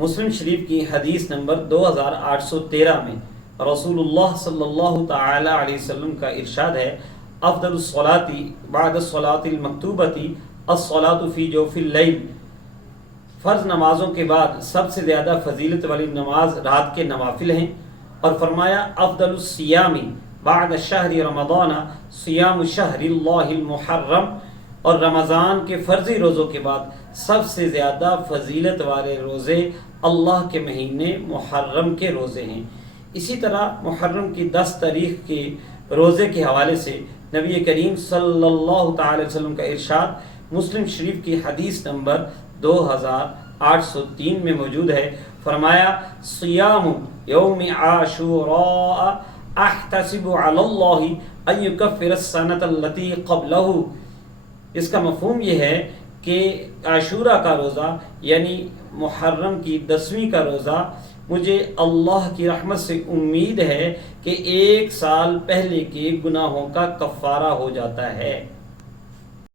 مسلم شریف کی حدیث نمبر 2813 میں رسول اللہ صلی اللہ تعالی علیہ وسلم کا ارشاد ہے، افضل الصلاۃ بعد الصلاۃ المکتوبۃ الصلاۃ فی جوف اللیل، فرض نمازوں کے بعد سب سے زیادہ فضیلت والی نماز رات کے نوافل ہیں، اور فرمایا افضل الصیام بعد شہر رمضان صیام شہر اللہ المحرم، اور رمضان کے فرضی روزوں کے بعد سب سے زیادہ فضیلت والے روزے اللہ کے مہینے محرم کے روزے ہیں۔ اسی طرح محرم کی 10 تاریخ کے روزے کے حوالے سے نبی کریم صلی اللہ تعالی وسلم کا ارشاد مسلم شریف کی حدیث نمبر 2803 میں موجود ہے، فرمایا صیام یوم عاشوراء احتسب علی اللہ ان یکفر السنۃ التی قبلہ۔ اس کا مفہوم یہ ہے کہ عاشورہ کا روزہ یعنی محرم کی 10ویں کا روزہ مجھے اللہ کی رحمت سے امید ہے کہ 1 سال پہلے کے گناہوں کا کفارہ ہو جاتا ہے۔